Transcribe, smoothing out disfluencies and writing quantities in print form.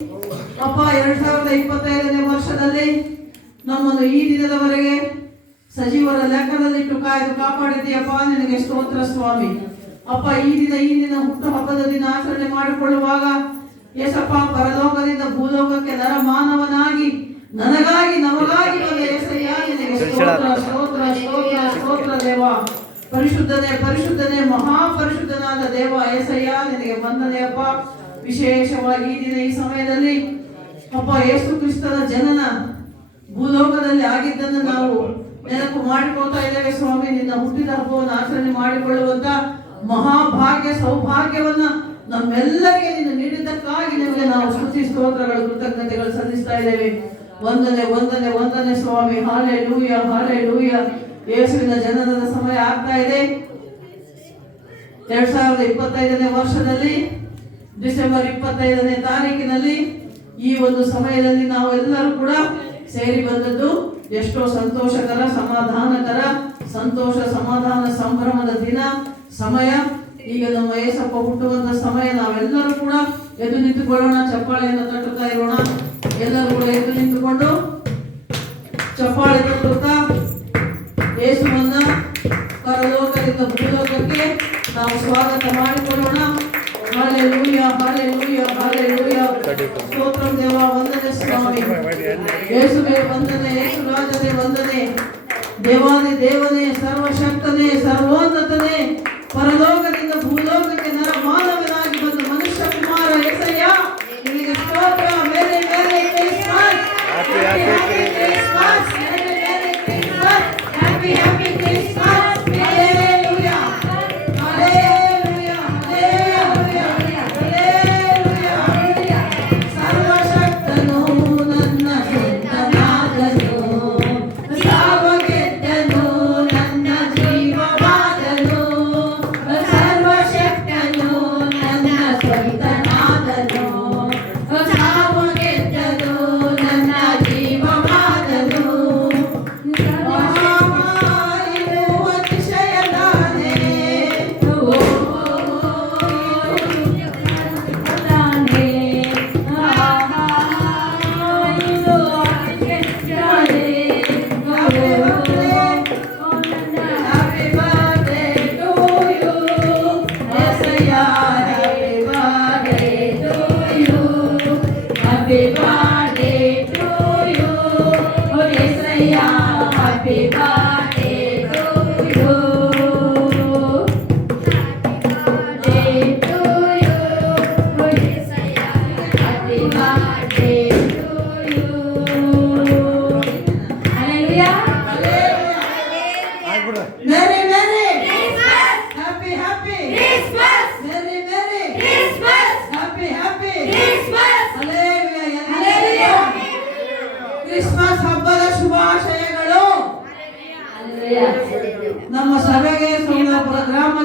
ಅಪ್ಪ 2025ನೇ ವರ್ಷದಲ್ಲಿ ನಮ್ಮನ್ನು ಈ ದಿನದವರೆಗೆ ಸಜೀವರ ಲೆಕ್ಕದಲ್ಲಿಟ್ಟು ಕಾಯ್ದು ಕಾಪಾಡಿದ್ದೀಯಪ್ಪ, ನಿನಗೆ ಸ್ತೋತ್ರ ಸ್ವಾಮಿ. ಅಪ್ಪ, ಈ ದಿನ ಹುಟ್ಟು ಹಬ್ಬದ ದಿನ ಆಚರಣೆ ಮಾಡಿಕೊಳ್ಳುವಾಗ ಯೇಸಪ್ಪ ಪರಲೋಕದಿಂದ ಭೂಲೋಕಕ್ಕೆ ನರ ಮಾನವನಾಗಿ ನನಗಾಗಿ ನಮಗಾಗಿ ಬಂದ ಯೇಸಯ್ಯ, ನಿನಗೆ ಸ್ತೋತ್ರ ಸ್ತೋತ್ರ ಸ್ತೋತ್ರ ಸ್ತೋತ್ರ ದೇವ. ಪರಿಶುದ್ಧನೇ ಮಹಾಪರಿಶುದ್ಧನಾದ ದೇವ ಯೇಸಯ್ಯ, ನಿನಗೆ ವಂದನೆಯಪ್ಪ. ವಿಶೇಷವಾಗಿ ಈ ದಿನ ಈ ಸಮಯದಲ್ಲಿ ಅಪ್ಪ ಯೇಸು ಕ್ರಿಸ್ತನ ಜನನ ಭೂಲೋಕದಲ್ಲಿ ಆಗಿದ್ದನ್ನು ನಾವು ನೆನಪು ಮಾಡಿಕೊಳ್ತಾ ಇದ್ದೇವೆ ಸ್ವಾಮಿ. ನಿನ್ನ ಹುಟ್ಟಿದ ಹಬ್ಬವನ್ನು ಆಚರಣೆ ಮಾಡಿಕೊಳ್ಳುವಂತ ಮಹಾಭಾಗ್ಯ ಸೌಭಾಗ್ಯವನ್ನ ನಮ್ಮೆಲ್ಲರಿಗೆ ನೀನು ನೀಡಿದ್ದಕ್ಕಾಗಿ ನಿಮಗೆ ನಾವು ಸ್ತುತಿ ಸ್ತೋತ್ರಗಳು ಕೃತಜ್ಞತೆಗಳು ಸಲ್ಲಿಸ್ತಾ ಇದ್ದೇವೆ. ವಂದನೆ ವಂದನೆ ವಂದನೆ ಸ್ವಾಮಿ. Hallelujah hallelujah. ಯೇಸುವಿನ ಜನನದ ಸಮಯ ಆಗ್ತಾ ಇದೆ. 2025ನೇ ವರ್ಷದಲ್ಲಿ ಡಿಸೆಂಬರ್ 25ನೇ ತಾರೀಕಿನಲ್ಲಿ ಈ ಒಂದು ಸಮಯದಲ್ಲಿ ನಾವು ಎಲ್ಲರೂ ಕೂಡ ಸೇರಿ ಬಂದದ್ದು ಎಷ್ಟೋ ಸಂತೋಷಕರ ಸಮಾಧಾನಕರ ಸಂತೋಷ ಸಮಾಧಾನ ಸಂಭ್ರಮದ ದಿನ ಸಮಯ. ಈಗ ನಮ್ಮ ಯೇಸಪ್ಪ ಹುಟ್ಟುವಂತ ಸಮಯ. ನಾವೆಲ್ಲರೂ ಕೂಡ ಎದ್ದು ನಿಂತುಕೊಳ್ಳೋಣ, ಚಪ್ಪಾಳೆಯನ್ನು ತಟ್ಟುತ್ತಾ ಇರೋಣ. ಎಲ್ಲರೂ ಕೂಡ ಎದ್ದು ನಿಂತುಕೊಂಡು ಚಪ್ಪಾಳೆ ತಟ್ಟುತ್ತಾ ಯೇಸುವನ್ನ ಪರಲೋಕದಿಂದ ಭೂಲೋಕಕ್ಕೆ ನಾವು ಸ್ವಾಗತ ಮಾಡಿಕೊಳ್ಳೋಣ. Hallelujah hallelujah hallelujah. ಸ್ತೋತ್ರ ದೇವ. ವಂದನೆ ಸ್ವಾಮಿ. ಯೇಸುವೇ ವಂದನೆ, ಯೇಸು ರಾಜನೇ ವಂದನೆ. ದೇವಾದಿ ದೇವನೇ, ಸರ್ವಶಕ್ತನೇ, ಸರ್ವೋನ್ನತನೇ, ಪರಲೋಕದಿಂದ ಭೂಲೋಕಕ್ಕೆ ನರ ಮಾನವನಾಗಿ ಬಂದ ಮನುಷ್ಯ ಕುಮಾರ ಯೇಸಯ್ಯ, ನಿನಗೆ ಸ್ತೋತ್ರ. ಮೇರೆ merry Christmas, happy happy Christmas, merry merry Christmas, happy happy Christmas. Hallelujah hallelujah hallelujah hallelujah. ಸರ್ವಶಕ್ತನು ನನ್ನ ಸ್ವಂತನಾದನು, ಸಾವ ಗೆದ್ದನು ನನ್ನ ಜೀವವಾದನು. ಸರ್ವಶಕ್ತನು ನನ್ನ ಸ್ವಂತನಾದನು, ಸಾವ ಗೆದ್ದನು ನನ್ನ ಜೀವವಾದನು. ಮಹಾಮಾರಿಯು ಅತಿಶಯದಾನೆ, Happy birthday to you, oh Yesaya, happy birthday to you. Happy birthday to you, oh Yesaya, happy birthday to you. Hallelujah. Merry Merry Christmas. Happy Happy Christmas. Merry Merry Christmas. Happy Happy Christmas. Christmas ಹಬ್ಬದ ಶುಭಾಶಯಗಳು. ನಮ್ಮ ಸಭೆಗೆ ಸೋಲಾಪುರ ಗ್ರಾಮ